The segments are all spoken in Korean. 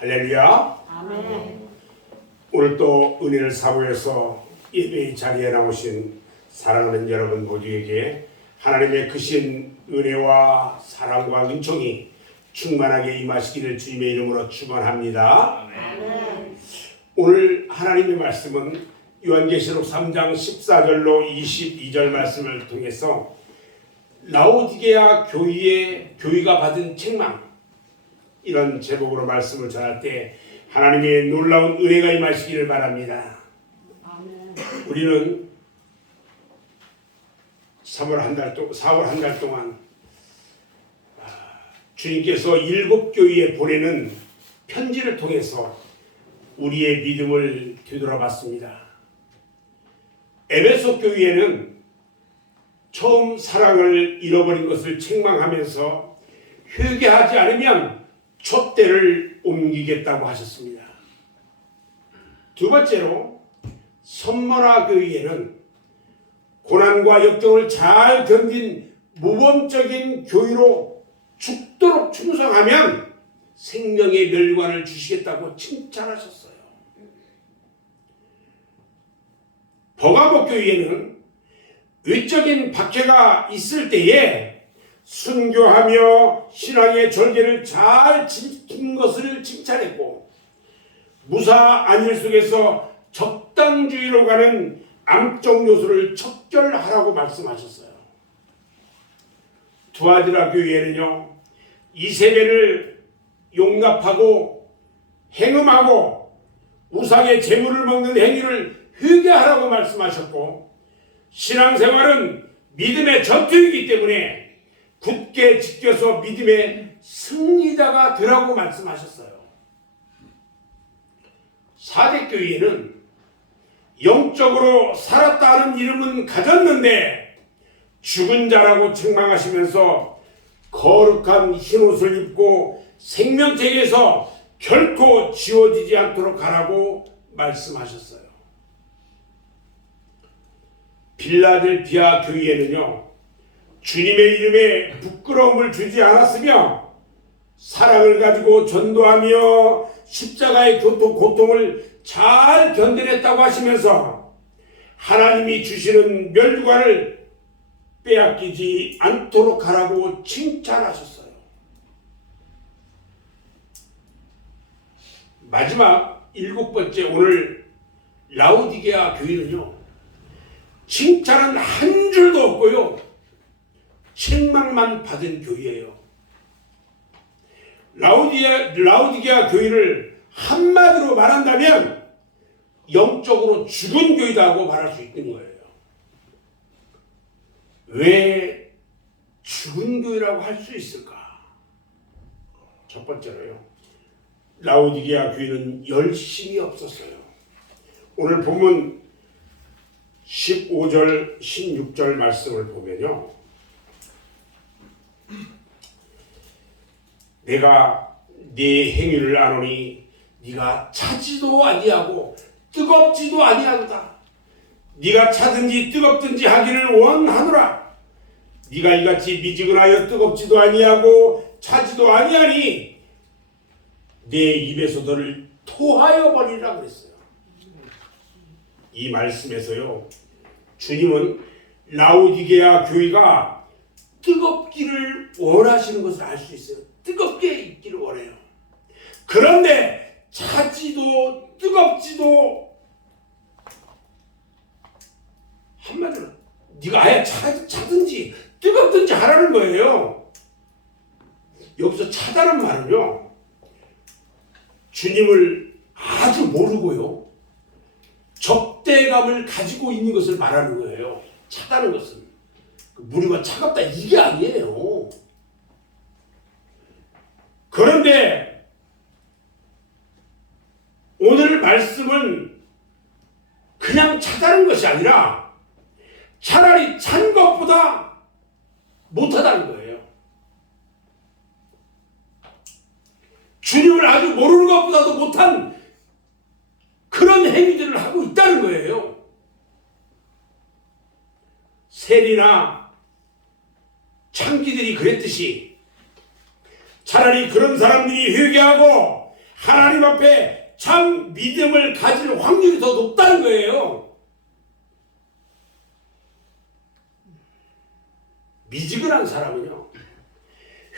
할렐루야. 아멘. 오늘 또 은혜를 사모해서 예배의 자리에 나오신 사랑하는 여러분 모두에게 하나님의 크신 은혜와 사랑과 은총이 충만하게 임하시기를 주님의 이름으로 축원합니다. 아멘. 오늘 하나님의 말씀은 요한계시록 3장 14절로 22절 말씀을 통해서 라오디게아 교회가 받은 책망, 이런 제목으로 말씀을 전할 때 하나님의 놀라운 은혜가 임하시기를 바랍니다. 아멘. 우리는 4월 한 달 동안 주님께서 7교회에 보내는 편지를 통해서 우리의 믿음을 되돌아봤습니다. 에베소 교회에는 처음 사랑을 잃어버린 것을 책망하면서 회개하지 않으면 촛대를 옮기겠다고 하셨습니다. 두 번째로 선머나 교회에는 고난과 역경을 잘 견딘 모범적인 교회로 죽도록 충성하면 생명의 멸관을 주시겠다고 칭찬하셨어요. 버가모 교회에는 외적인 박해가 있을 때에 순교하며 신앙의 절개를 잘 지킨 것을 칭찬했고, 무사 안일 속에서 적당주의로 가는 암적 요소를 척결하라고 말씀하셨어요. 두아디라 교회에는요, 이세벨을 용납하고 행음하고 우상의 재물을 먹는 행위를 회개하라고 말씀하셨고, 신앙생활은 믿음의 전투이기 때문에 굳게 지켜서 믿음의 승리자가 되라고 말씀하셨어요. 사대교회는 영적으로 살았다는 이름은 가졌는데 죽은 자라고 책망하시면서 거룩한 흰옷을 입고 생명책에서 결코 지워지지 않도록 하라고 말씀하셨어요. 빌라델피아 교회에는요, 주님의 이름에 부끄러움을 주지 않았으며 사랑을 가지고 전도하며 십자가의 고통을 잘 견뎌냈다고 하시면서 하나님이 주시는 멸관을 빼앗기지 않도록 하라고 칭찬하셨어요. 마지막 7번째, 오늘 라오디게아 교회는요, 칭찬은 한 줄도 없고요, 책망만 받은 교회예요. 라오디게아 교회를 한마디로 말한다면 영적으로 죽은 교회다고 말할 수 있는 거예요. 왜 죽은 교회라고 할 수 있을까? 첫 번째로요, 라오디게아 교회는 열심이 없었어요. 오늘 본문 15절, 16절 말씀을 보면요, 내가 네 행위를 아노니 네가 차지도 아니하고 뜨겁지도 아니하도다. 네가 차든지 뜨겁든지 하기를 원하노라. 네가 이같이 미지근하여 뜨겁지도 아니하고 차지도 아니하니 내 입에서 너를 토하여 버리라 그랬어요. 이 말씀에서요, 주님은 라오디게아 교회가 뜨겁기를 원하시는 것을 알 수 있어요. 뜨겁게 있기를 원해요. 그런데 차지도 뜨겁지도, 한마디로 네가 아예 차든지 뜨겁든지 하라는 거예요. 여기서 차다는 말은요, 주님을 아주 모르고요, 적대감을 가지고 있는 것을 말하는 거예요. 차다는 것은 무리가 차갑다, 이게 아니에요. 그런데 오늘 말씀은 그냥 차다는 것이 아니라 차라리 찬 것보다 못하다는 거예요. 주님을 아주 모르는 것보다도 못한 그런 행위들을 하고 있다는 거예요. 셀이나 창기들이 그랬듯이 차라리 그런 사람들이 회개하고 하나님 앞에 참 믿음을 가질 확률이 더 높다는 거예요. 미지근한 사람은요,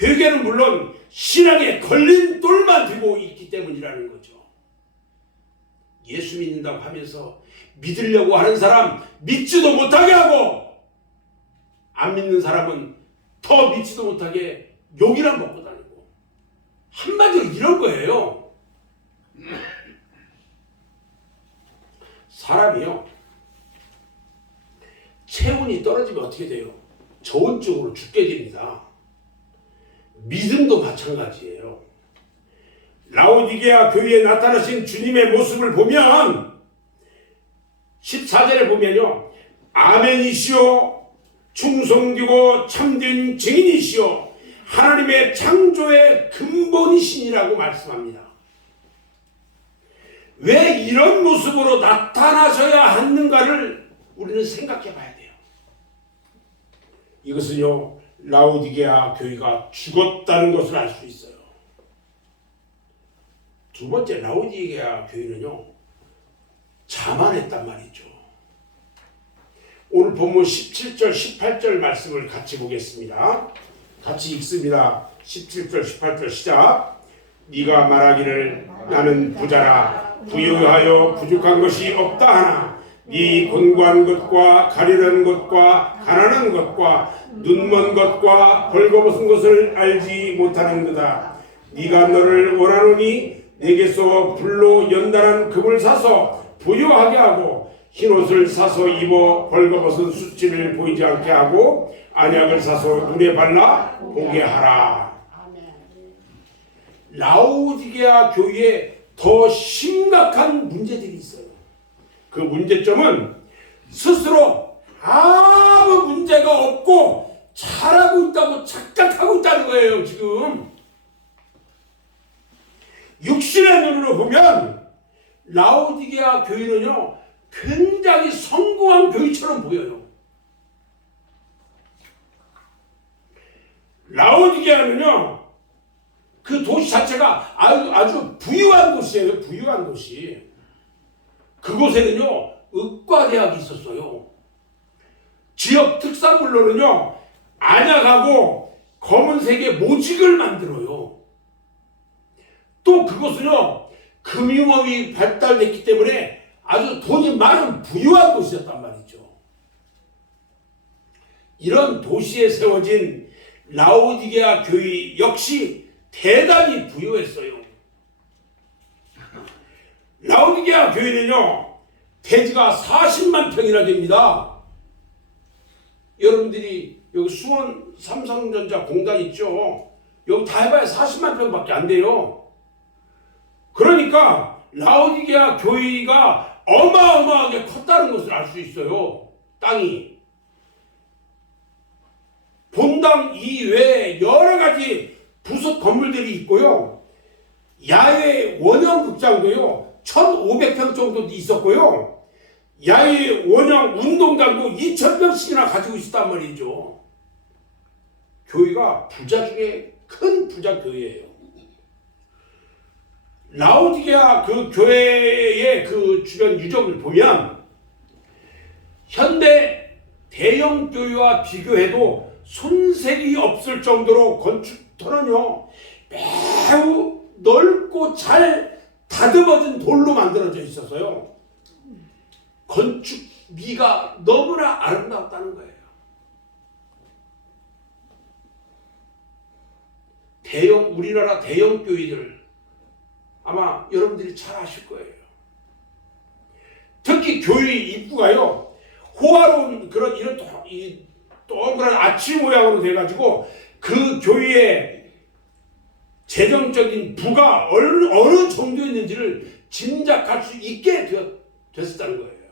회개는 물론 신앙에 걸림돌만 되고 있기 때문이라는 거죠. 예수 믿는다고 하면서 믿으려고 하는 사람 믿지도 못하게 하고, 안 믿는 사람은 더 믿지도 못하게 욕이나 먹고 다니고, 한마디로 이런 거예요. 사람이요, 체온이 떨어지면 어떻게 돼요? 저온증으로 죽게 됩니다. 믿음도 마찬가지예요. 라오디게아 교회에 나타나신 주님의 모습을 보면 14절에 보면요, 아멘이시오, 충성되고 참된 증인이시오, 하나님의 창조의 근본이시니라고 말씀합니다. 왜 이런 모습으로 나타나셔야 하는가를 우리는 생각해 봐야 돼요. 이것은요, 라오디게아 교회가 죽었다는 것을 알 수 있어요. 두 번째, 라오디게아 교회는요, 자만했단 말이죠. 오늘 본문 17절, 18절 말씀을 같이 보겠습니다. 같이 읽습니다. 17절, 18절 시작. 네가 말하기를 나는 부자라, 부유하여 부족한 것이 없다 하나, 네 곤고한 것과 가련한 것과 가난한 것과 눈먼 것과 벌거벗은 것을 알지 못하는도다. 네가 너를 원하노니 내게서 불로 연단한 금을 사서 부유하게 하고, 흰옷을 사서 입어 벌거벗은 수치를 보이지 않게 하고, 안약을 사서 눈에 발라 보게 하라. 라오디게아 교회에 더 심각한 문제들이 있어요. 그 문제점은 스스로 아무 문제가 없고 잘하고 있다고 착각하고 있다는 거예요. 지금 육신의 눈으로 보면 라오디게아 교회는요, 굉장히 성공한 교회처럼 보여요. 라오디게아는요, 그 도시 자체가 아주 부유한 도시예요. 부유한 도시. 그곳에는요, 의과대학이 있었어요. 지역 특산물로는요, 안약하고 검은색의 모직을 만들어요. 또 그곳은요, 금융업이 발달됐기 때문에 아주 돈이 많은 부유한 도시였단 말이죠. 이런 도시에 세워진 라오디게아 교회 역시 대단히 부유했어요. 라오디게아 교회는요, 대지가 40만 평이나 됩니다. 여러분들이 여기 수원 삼성전자 공단 있죠? 여기 다 해봐야 40만 평밖에 안 돼요. 그러니까 라오디게아 교회가 어마어마하게 컸다는 것을 알 수 있어요. 땅이. 본당 이외에 여러 가지 부속 건물들이 있고요. 야외 원형 극장도요, 1,500평 정도 있었고요. 야외 원형 운동장도 2,000평씩이나 가지고 있었단 말이죠. 교회가 부자 중에 큰 부자 교회예요. 라오디게아 그 교회의 그 주변 유적을 보면 현대 대형 교회와 비교해도 손색이 없을 정도로 건축터는요, 매우 넓고 잘 다듬어진 돌로 만들어져 있어서요, 건축미가 너무나 아름다웠다는 거예요. 우리나라 대형 교회들 아마 여러분들이 잘 아실 거예요. 특히 교회 입구가요, 호화로운 그런 이런 동그란 아치 모양으로 돼가지고 그 교회의 재정적인 부가 어느 정도였는지를 짐작할 수 있게 됐었다는 거예요.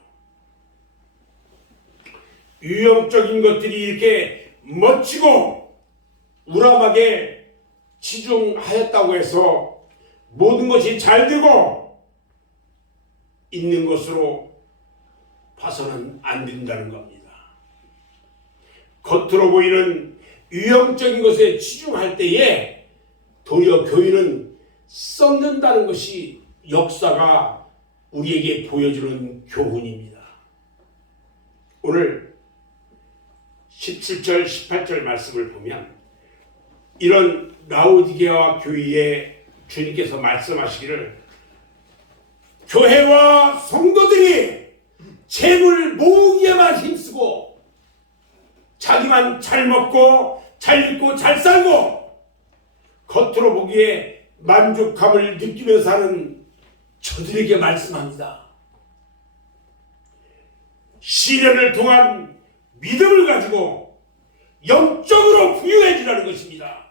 유형적인 것들이 이렇게 멋지고 우람하게 치중하였다고 해서 모든 것이 잘 되고 있는 것으로 봐서는 안 된다는 겁니다. 겉으로 보이는 유형적인 것에 치중할 때에 도리어 교회는 썩는다는 것이 역사가 우리에게 보여주는 교훈입니다. 오늘 17절, 18절 말씀을 보면 이런 라오디게아 교회에 주님께서 말씀하시기를 교회와 성도들이 재물 모으기에만 힘쓰고 자기만 잘 먹고 잘 입고 잘 살고 겉으로 보기에 만족감을 느끼며 사는 저들에게 말씀합니다. 시련을 통한 믿음을 가지고 영적으로 부유해지라는 것입니다.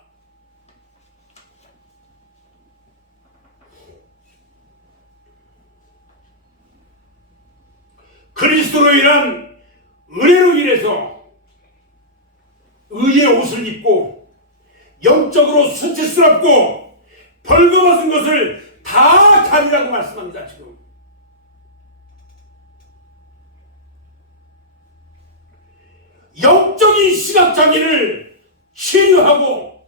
그리스도로 인한 은혜로 인해서 의의 옷을 입고 영적으로 수치스럽고 벌거벗은 것을 다 가리라고 말씀합니다. 지금 영적인 시각장애를 치유하고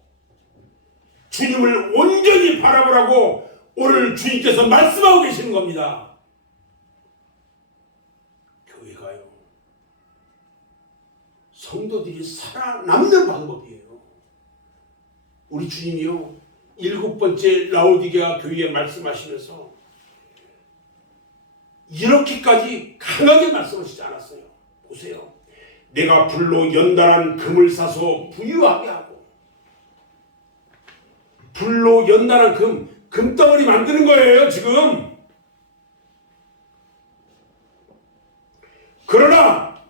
주님을 온전히 바라보라고 오늘 주님께서 말씀하고 계시는 겁니다. 교회가요, 성도들이 살아남는 방법이에요. 우리 주님이요 7번째 라오디게아 교회에 말씀하시면서 이렇게까지 강하게 말씀하시지 않았어요. 보세요. 내가 불로 연단한 금을 사서 부유하게 하고, 불로 연단한 금덩어리 만드는 거예요 지금. 그러나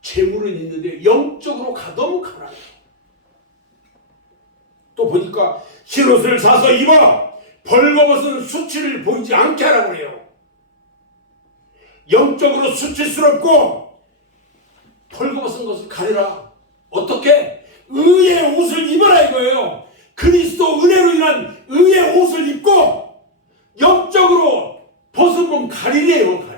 재물은 있는데 영적으로 너무 가난해요. 또 보니까 흰옷을 사서 입어 벌거벗은 수치를 보이지 않게 하라고 해요. 영적으로 수치스럽고 벌거벗은 것을 가리라. 어떻게? 의의 옷을 입어라 이거예요. 그리스도 은혜로 인한 의의 옷을 입고 영적으로 벗은 몸 가리래요. 가리래.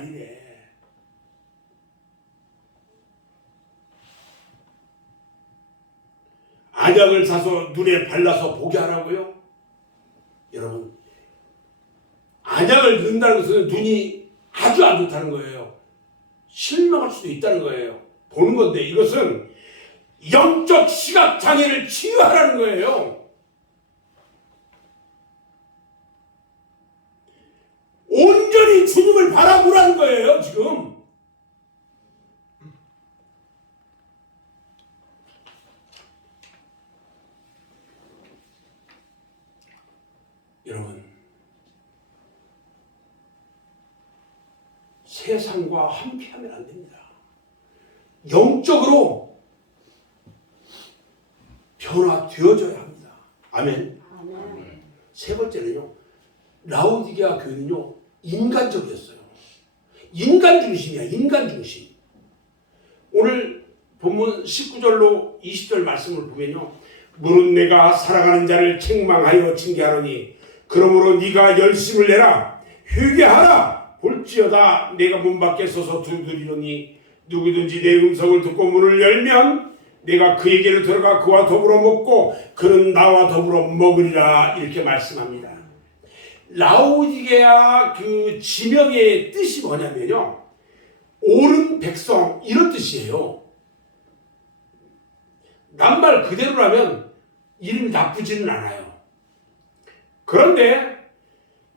안약을 사서 눈에 발라서 보게 하라고요? 여러분, 안약을 넣는다는 것은 눈이 아주 안 좋다는 거예요. 실망할 수도 있다는 거예요. 보는 건데 이것은 영적 시각 장애를 치유하라는 거예요. 온전히 주님을 바라보라는 거예요 지금. 여러분, 세상과 함께하면 안 됩니다. 영적으로 변화되어져야 합니다. 아멘. 아멘. 세 번째는요, 라오디게아 교회는요 인간적이었어요. 인간 중심이야. 인간 중심. 오늘 본문 19절로 20절 말씀을 보면요, 물은 내가 살아가는 자를 책망하여 징계하노니 그러므로 네가 열심을 내라. 회개하라. 볼지어다 내가 문 밖에 서서 두드리노니 누구든지 내 음성을 듣고 문을 열면 내가 그에게로 들어가 그와 더불어 먹고 그는 나와 더불어 먹으리라. 이렇게 말씀합니다. 라오디게아 그 지명의 뜻이 뭐냐면요, 옳은 백성 이런 뜻이에요. 낱말 그대로라면 이름이 나쁘지는 않아요. 그런데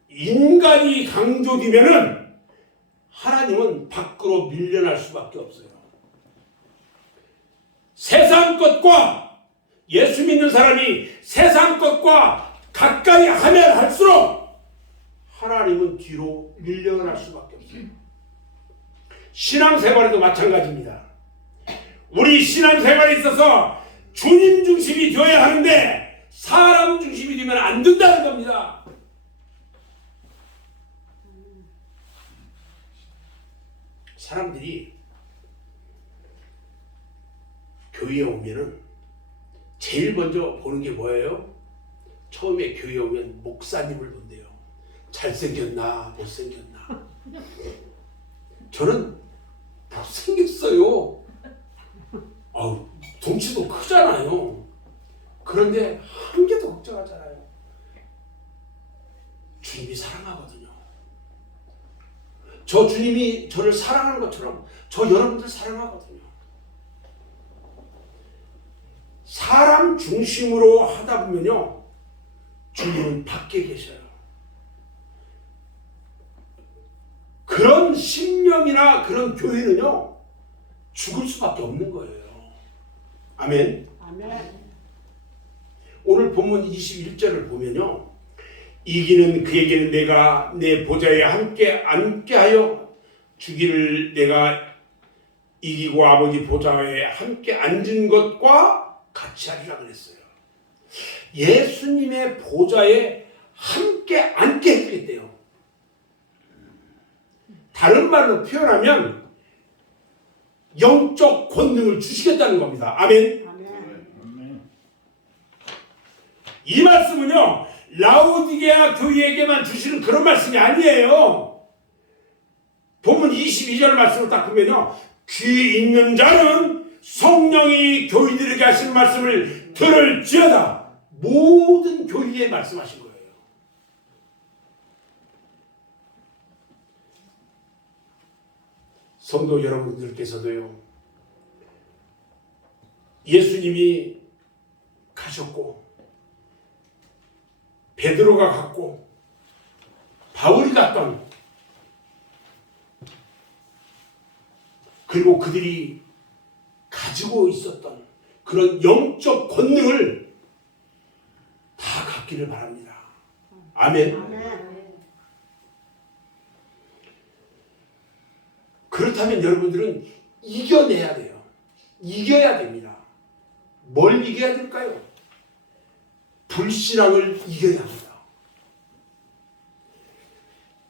인간이 강조되면은 하나님은 밖으로 밀려날 수밖에 없어요. 세상 것과 예수 믿는 사람이 세상 것과 가까이 하면 할수록 하나님은 뒤로 밀려날 수밖에 없어요. 신앙생활에도 마찬가지입니다. 우리 신앙생활에 있어서 주님 중심이 되어야 하는데 사람 중심이 되면 안 된다는 겁니다. 사람들이 교회에 오면은 제일 먼저 보는 게 뭐예요? 처음에 교회에 오면 목사님을 본대요. 잘생겼나 못생겼나. 저는 못생겼어요. 덩치도 크잖아요. 그런데 한 개도 걱정하잖아요. 주님이 사랑하거든요. 저 주님이 저를 사랑하는 것처럼 저 여러분들 사랑하거든요. 사람 중심으로 하다 보면요, 주님은 밖에 계셔요. 그런 신념이나 그런 교회는요, 죽을 수밖에 없는 거예요. 아멘. 아멘. 오늘 본문 21절을 보면요, 이기는 그에게는 내가 내 보좌에 함께 앉게 하여 주기를, 내가 이기고 아버지 보좌에 함께 앉은 것과 같이 하리라 그랬어요. 예수님의 보좌에 함께 앉게 해주겠대요. 다른 말로 표현하면 영적 권능을 주시겠다는 겁니다. 아멘. 아멘. 이 말씀은요, 라오디게아 교회에게만 주시는 그런 말씀이 아니에요. 본문 22절 말씀을 딱 보면요, 귀 있는 자는 성령이 교인들에게 하시는 말씀을 들을지어다. 모든 교회에 말씀하신 거예요. 성도 여러분들께서도요, 예수님이 가셨고 베드로가 갔고 바울이 갔던, 그리고 그들이 가지고 있었던 그런 영적 권능을 다 갖기를 바랍니다. 아멘. 아멘. 그렇다면 여러분들은 이겨내야 돼요. 이겨야 됩니다. 뭘 이겨야 될까요? 불신앙을 이겨야 합니다.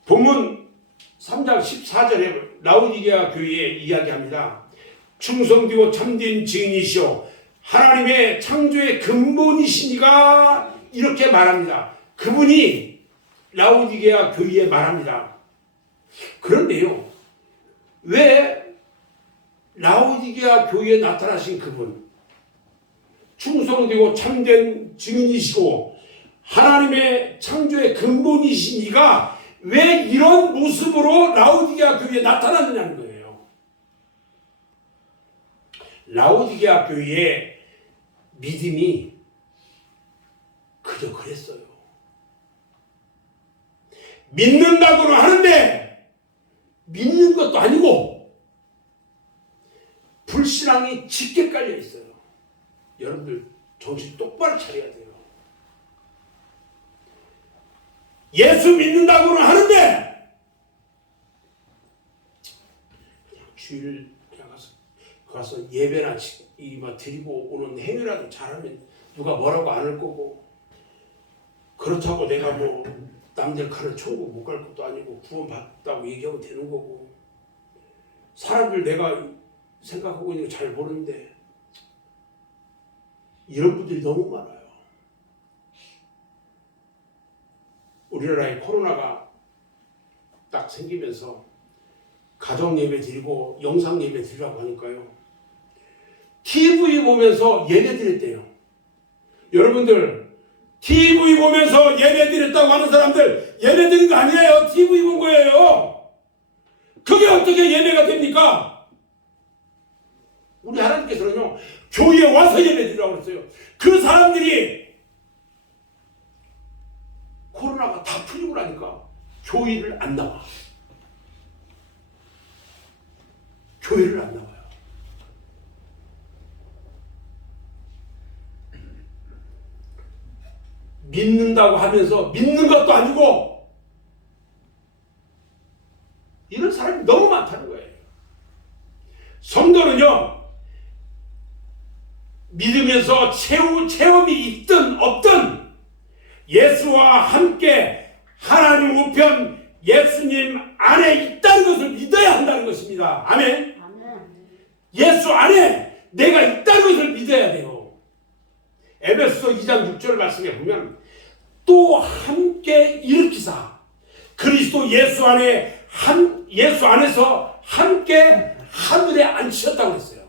본문 3장 14절에 라오디게아 교회에 이야기합니다. 충성되고 참된 증인이시오 하나님의 창조의 근본이시니가, 이렇게 말합니다. 그분이 라오디게아 교회에 말합니다. 그런데요, 왜 라오디게아 교회에 나타나신 그분, 충성되고 참된 증인이시고 하나님의 창조의 근본이시니가 왜 이런 모습으로 라오디게아 교회에 나타났느냐는 거예요. 라오디게아 교회의 믿음이 그저 그랬어요. 믿는다고는 하는데 믿는 것도 아니고 불신앙이 짙게 깔려 있어요. 여러분들 정신 똑바로 차려야 돼요. 예수 믿는다고는 하는데 그냥 주일 그냥 가서 예배나 드리고 오는 행위라도 잘하면 누가 뭐라고 안 할 거고, 그렇다고 내가 뭐 남들 가는 천국 못 갈 것도 아니고 구원받았다고 얘기하면 되는 거고, 사람들 내가 생각하고 있는 거 잘 모르는데 이런 분들이 너무 많아요. 우리나라에 코로나가 딱 생기면서 가정 예배 드리고 영상 예배 드리라고 하니까요, TV 보면서 예배 드렸대요. 여러분들, TV 보면서 예배 드렸다고 하는 사람들 예배 드린 거 아니에요. TV 본 거예요. 그게 어떻게 예배가 됩니까? 우리 하나님께서는요, 교회에 와서 예배 드리라고 그랬어요. 그 사람들이 코로나가 다 풀리고 나니까 교회를 안 나와. 교회를 안 나와요. 믿는다고 하면서 믿는 것도 아니고, 이런 사람이 너무 많다는 거예요. 성도는요, 믿으면서 체험이 있든 없든 예수와 함께 하나님 우편 예수님 안에 있다는 것을 믿어야 한다는 것입니다. 아멘. 아멘. 예수 안에 내가 있다는 것을 믿어야 돼요. 에베소서 2장 6절 말씀에 보면, 또 함께 일으키사 그리스도 예수 안에서 함께 하늘에 앉히셨다고 했어요.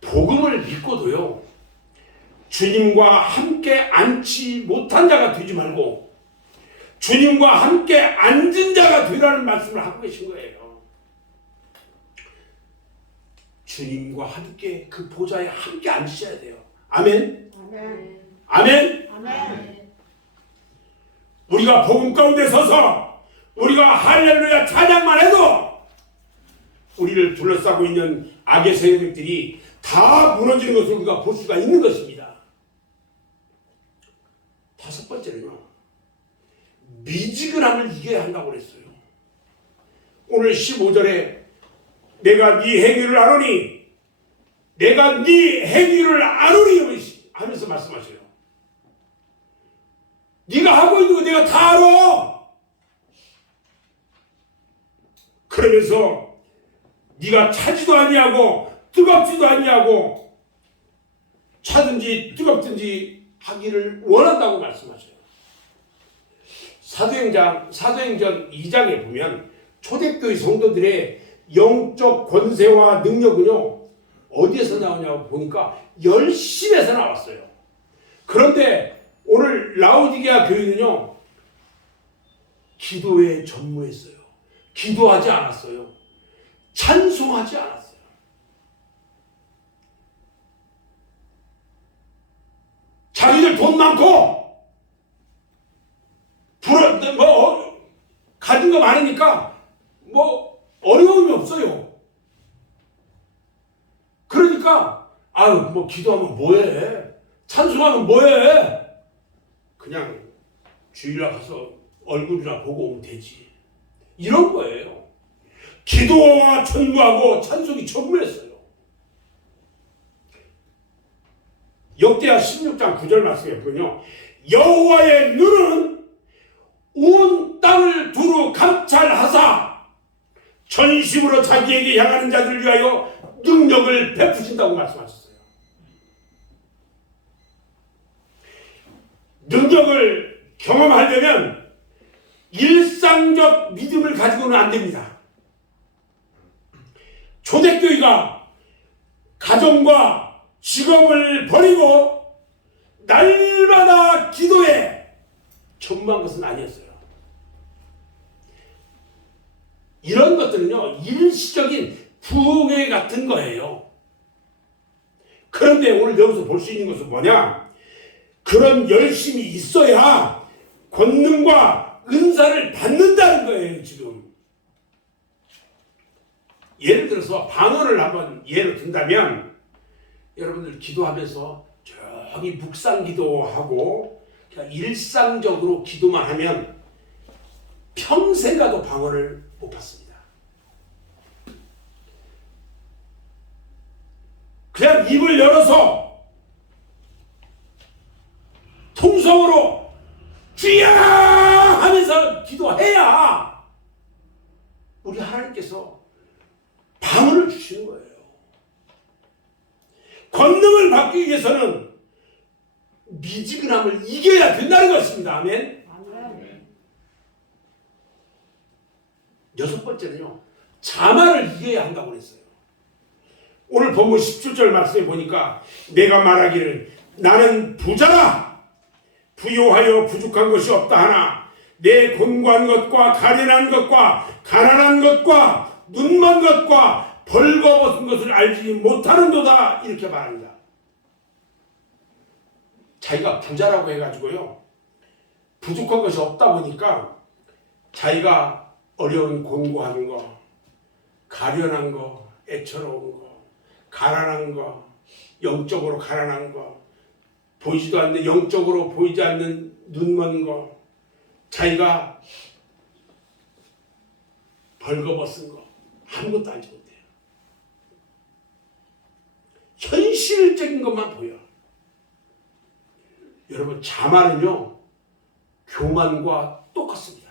복음을 믿고도요, 주님과 함께 앉지 못한 자가 되지 말고 주님과 함께 앉은 자가 되라는 말씀을 하고 계신 거예요. 주님과 함께 그 보좌에 함께 앉으셔야 돼요. 아멘. 아멘. 아멘. 아멘. 우리가 복음 가운데 서서 우리가 할렐루야 찬양만 해도 우리를 둘러싸고 있는 악의 세력들이 다 무너지는 것을 우리가 볼 수가 있는 것입니다. 다섯 번째는요, 미지근함을 이겨야 한다고 그랬어요. 오늘 15절에 내가 네 행위를 아노니 내가 네 행위를 아노니 하면서 말씀하셔요. 네가 하고 있는 거 내가 다 알아. 그러면서 네가 차지도 아니하고 뜨겁지도 아니하고 차든지 뜨겁든지 하기를 원한다고 말씀하셔요. 사도행전 2장에 보면 초대교회 성도들의 영적 권세와 능력은요 어디에서 나오냐고 보니까 열심에서 나왔어요. 그런데 오늘 라오디게아 교회는요 기도에 전무했어요. 기도하지 않았어요. 찬송하지 않았어요. 자기들 돈 많고 가진 거 많으니까 어려움이 없어요. 그러니까 기도하면 뭐해? 찬송하면 뭐해? 그냥 주일날 가서 얼굴이나 보고 오면 되지. 이런 거예요. 기도와 전무하고 찬송이 전무했어요. 역대하 16장 9절 말씀에 보면요, 여호와의 눈은 온 땅을 두루 감찰하사 전심으로 자기에게 향하는 자들을 위하여 능력을 베푸신다고 말씀하셨어요. 능력을 경험하려면 일상적 믿음을 가지고는 안 됩니다. 초대교회가 가정과 직업을 버리고 날마다 기도에 전무한 것은 아니었어요. 이런 것들은요 일시적인 부흥회 같은 거예요. 그런데 오늘 여기서 볼 수 있는 것은 뭐냐? 그런 열심이 있어야 권능과 은사를 받는다는 거예요. 지금 예를 들어서 방언을 한번 예로 든다면 여러분들 기도하면서 저기 묵상 기도하고 그냥 일상적으로 기도만 하면 평생 가도 방언을 못 받습니다. 그냥 입을 열어서 통성으로 주야 하면서 기도해야 우리 하나님께서 방언을 주시는 거예요. 권능을 받기 위해서는 미지근함을 이겨야 된다는 것입니다. 아멘. 아멘. 여섯 번째는요, 자만을 이겨야 한다고 그랬어요. 오늘 본문 17절 말씀에 보니까 내가 말하기를 나는 부자라 부요하여 부족한 것이 없다 하나 내 곤고한 것과 가련한 것과 가난한 것과 눈먼 것과 벌거벗은 것을 알지 못하는도다 이렇게 말합니다. 자기가 부자라고 해가지고요 부족한 것이 없다 보니까 자기가 어려운 곤고한 거, 가련한 거, 애처로운 거, 가난한 거, 영적으로 가난한 거, 보이지도 않는데 영적으로 보이지 않는 눈먼 거, 자기가 벌거벗은 거 아무것도 알지 못해요. 현실적인 것만 보여. 여러분 자만은요 교만과 똑같습니다.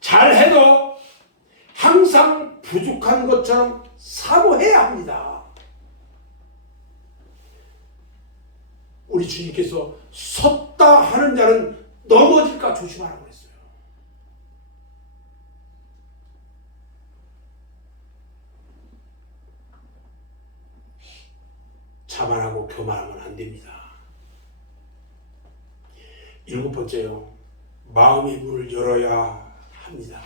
잘해도 항상 부족한 것처럼 사고해야 합니다. 우리 주님께서 섰다 하는 자는 넘어질까 조심하라고 했어요. 자만하고 교만하면 안 됩니다. 7번째요. 마음의 문을 열어야 합니다.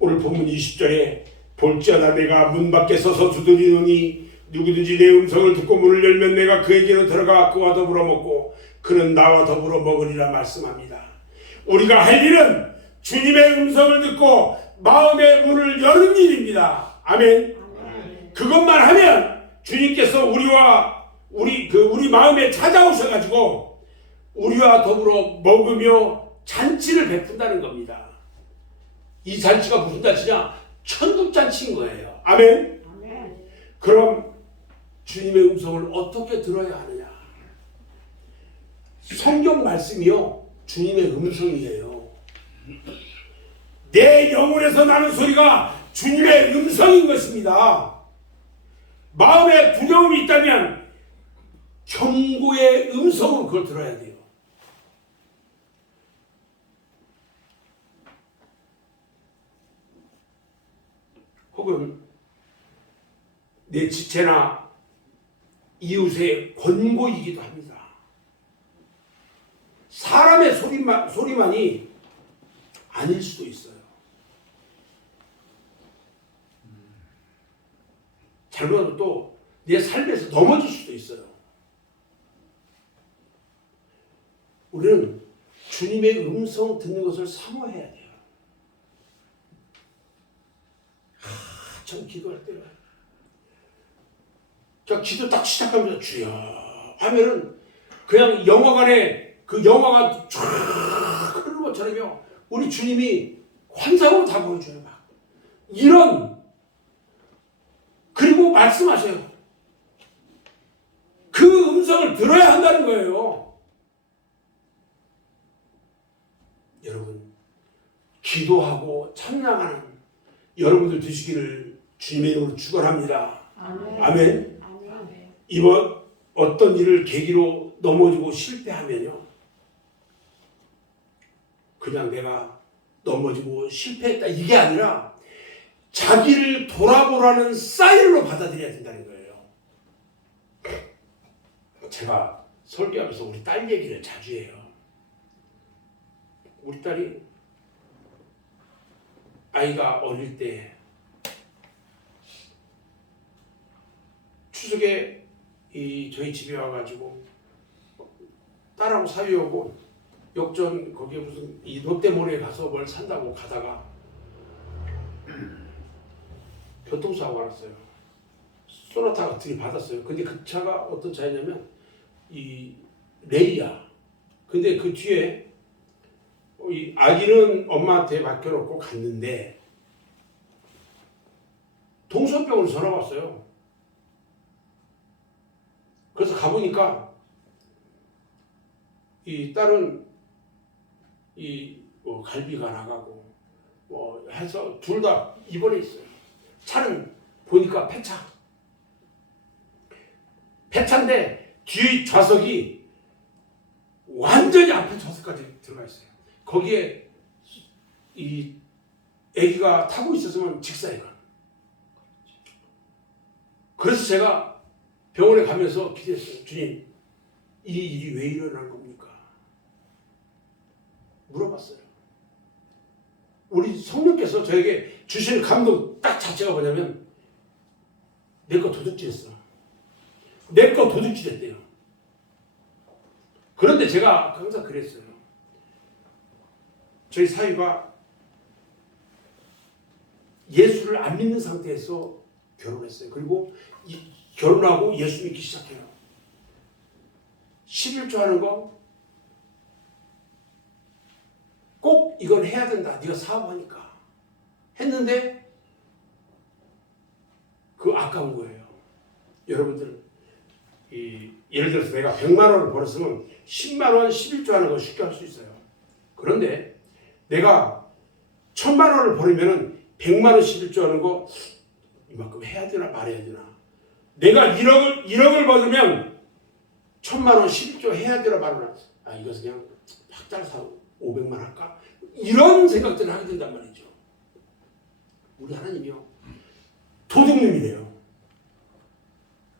오늘 본문 20절에 볼지어다 내가 문 밖에 서서 두드리노니 누구든지 내 음성을 듣고 문을 열면 내가 그에게로 들어가 그와 더불어 먹고 그는 나와 더불어 먹으리라 말씀합니다. 우리가 할 일은 주님의 음성을 듣고 마음의 문을 여는 일입니다. 아멘. 그것만 하면 주님께서 우리 마음에 찾아오셔가지고 우리와 더불어 먹으며 잔치를 베푼다는 겁니다. 이 잔치가 무슨 잔치냐? 천국 잔치인 거예요. 아멘. 그럼 주님의 음성을 어떻게 들어야 하느냐? 성경 말씀이요, 주님의 음성이에요. 내 영혼에서 나는 소리가 주님의 음성인 것입니다. 마음에 두려움이 있다면 경고의 음성으로 그걸 들어야 돼요. 혹은 내 지체나 이웃의 권고이기도 합니다. 사람의 소리만이 아닐 수도 있어요. 잘못하면 또 내 삶에서 넘어질 수도 있어요. 우리는 주님의 음성 듣는 것을 사모해야 돼요. 참 기도할 때는 자, 기도 딱 시작하면서 주여 하면은 그냥 영화관에 그 영화가 쫙 흐르는 것처럼요, 우리 주님이 환상으로 다 보여줘요. 막 이런, 그리고 말씀하셔요. 그 음성을 들어야 한다는 거예요. 여러분, 기도하고 찬양하는 여러분들 되시기를 주님의 이름으로 축원합니다. 아멘. 이번 어떤 일을 계기로 넘어지고 실패하면요, 그냥 내가 넘어지고 실패했다 이게 아니라 자기를 돌아보라는 사인으로 받아들여야 된다는 거예요. 제가 설교하면서 우리 딸 얘기를 자주 해요. 우리 딸이 아이가 어릴 때 추석에 저희 집에 와가지고 딸하고 사위하고 역전 거기에 무슨 이 롯데몰에 가서 뭘 산다고 가다가 교통사고가 났어요. 소나타가 들이받았어요. 근데 그 차가 어떤 차였냐면 이 레이야. 근데 그 뒤에 이 아기는 엄마한테 맡겨놓고 갔는데 동서병으로 전화가 왔어요. 그래서 가보니까 이 딸은 갈비가 나가고 해서 둘 다 입원해 있어요. 차는 보니까 폐차인데 뒤 좌석이 완전히 앞에 좌석까지 들어가 있어요. 거기에 이 아기가 타고 있었으면 직사이가. 그래서 제가 병원에 가면서 기도했어요. 주님, 이 일이 왜 일어난 겁니까? 물어봤어요. 우리 성령께서 저에게 주시는 감동 딱 자체가 뭐냐면 내 거 도둑질했어. 내 거 도둑질했대요. 그런데 제가 항상 그랬어요. 저희 사위가 예수를 안 믿는 상태에서 결혼했어요. 그리고 결혼하고 예수 믿기 시작해요. 11조 하는 거 꼭 이건 해야 된다. 네가 사업하니까. 했는데 그거 아까운 거예요. 여러분들 예를 들어서 내가 100만 원을 벌었으면 10만 원 11조 하는 거 쉽게 할 수 있어요. 그런데 내가 1000만 원을 벌으면 100만 원 11조 하는 거 이만큼 해야 되나 말해야 되나. 내가 1억을 벌으면 1000만 원 11조 해야 되나 말하나. 이것은 그냥 확 잘라서 500만 할까? 이런 생각들을 하게 된단 말이죠. 우리 하나님이요, 도둑님이래요.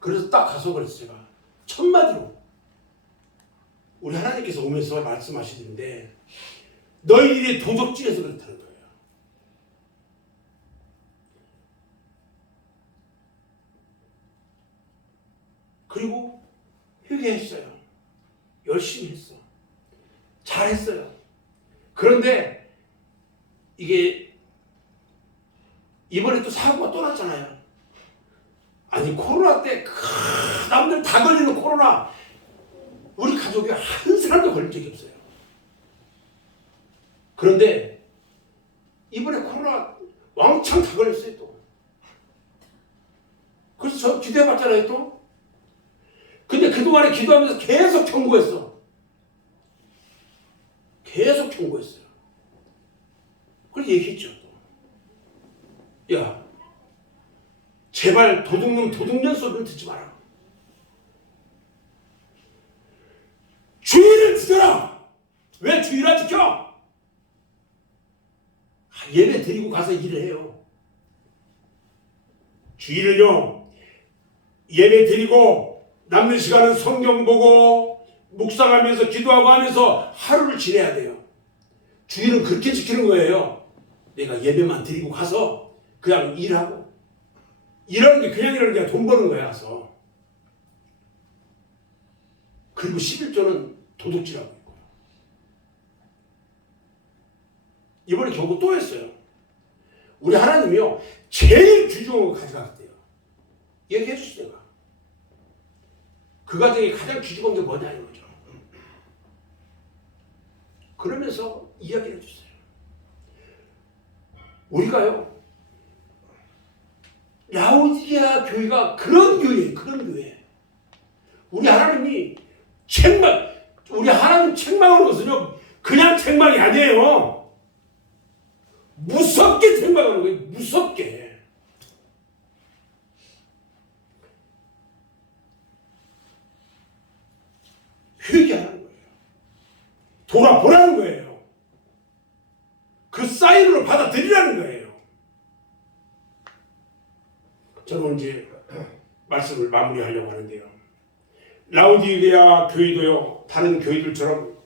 그래서 딱 가서 그랬어요. 제가 첫마디로 우리 하나님께서 오면서 말씀하시는데 너희들이 도적질해서 그렇다는 거예요. 그리고 회개했어요. 열심히 했어. 잘했어요. 그런데 이게 이번에 또 사고가 또 났잖아요. 아니 코로나 때 남들 다 걸리는 코로나 우리 가족이 한 사람도 걸린 적이 없어요. 그런데 이번에 코로나 왕창 다 걸렸어요 또. 그래서 저 기도해봤잖아요 또. 근데 그동안에 기도하면서 계속 경고했어. 계속 경고했어요. 그래서 얘기했죠 또. 야 제발 도둑놈 도둑년 소리를 듣지 마라. 주의를 지켜라. 왜 주의를 안 지켜? 예배 드리고 가서 일을 해요. 주의를요 예배 드리고 남는 시간은 성경 보고 묵상하면서 기도하고 하면서 하루를 지내야 돼요. 주의는 그렇게 지키는 거예요. 내가 예배만 드리고 가서 그냥 일하고 일하는 게 그냥 일하는 게 아니라 돈 버는 거야 가서. 그리고 11조는 도둑질하고 있고요. 이번에 경고 또 했어요. 우리 하나님이요 제일 귀중한 거 가져가겠대요. 얘기해 주시죠. 그 가정이 가장 귀중한 게 뭐냐 이거죠. 그러면서 이야기를 해주세요. 우리가요 라오디게아 교회가 그런 교회예요. 그런 교회. 우리 하나님이 책망, 우리 하나님 책망하는 것은요 그냥 책망이 아니에요. 무섭게 책망하는 거예요. 무섭게. 회개하는 거예요. 돌아보라는 거예요. 그 사인으로 받아들이라는 거예요. 저는 이제 말씀을 마무리하려고 하는데요. 라오디게아 교회도요 다른 교회들처럼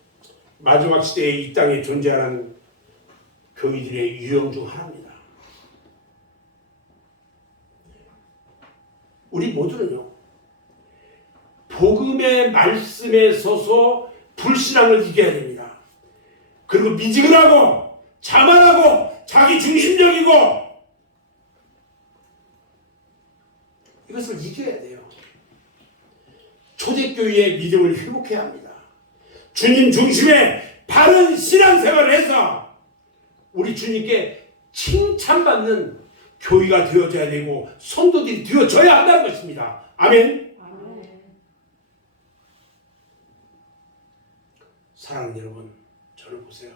마지막 시대에 이 땅에 존재하는 교회들의 유형 중 하나입니다. 우리 모두는요 복음의 말씀에 서서 불신앙을 이겨야 됩니다. 그리고 미지근하고 자만하고 자기 중심적이고 이것을 이겨야 돼요. 초대교회의 믿음을 회복해야 합니다. 주님 중심의 바른 신앙생활을 해서 우리 주님께 칭찬받는 교회가 되어져야 되고 성도들이 되어져야 한다는 것입니다. 아멘. 아멘. 사랑하는 여러분, 저를 보세요.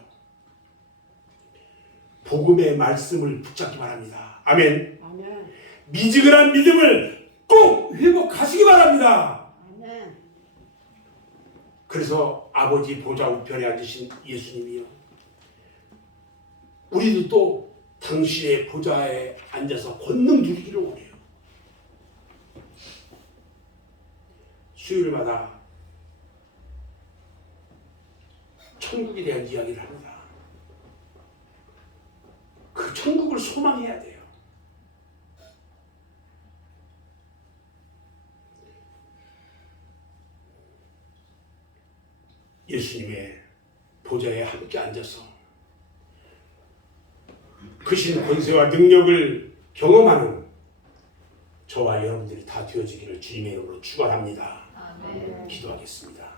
복음의 말씀을 붙잡기 바랍니다. 아멘. 아멘. 미지근한 믿음을 꼭 회복하시기 바랍니다. 아멘. 그래서 아버지 보좌 우편에 앉으신 예수님이요 우리도 또 당신의 보좌에 앉아서 권능 누리기를 원해요. 수요일마다 천국에 대한 이야기를 합니다. 그 천국을 소망해야 돼요. 예수님의 보좌에 함께 앉아서 크신 권세와 능력을 경험하는 저와 여러분들이 다 되어지기를 주님의 이름으로 축원합니다. 아멘. 기도하겠습니다.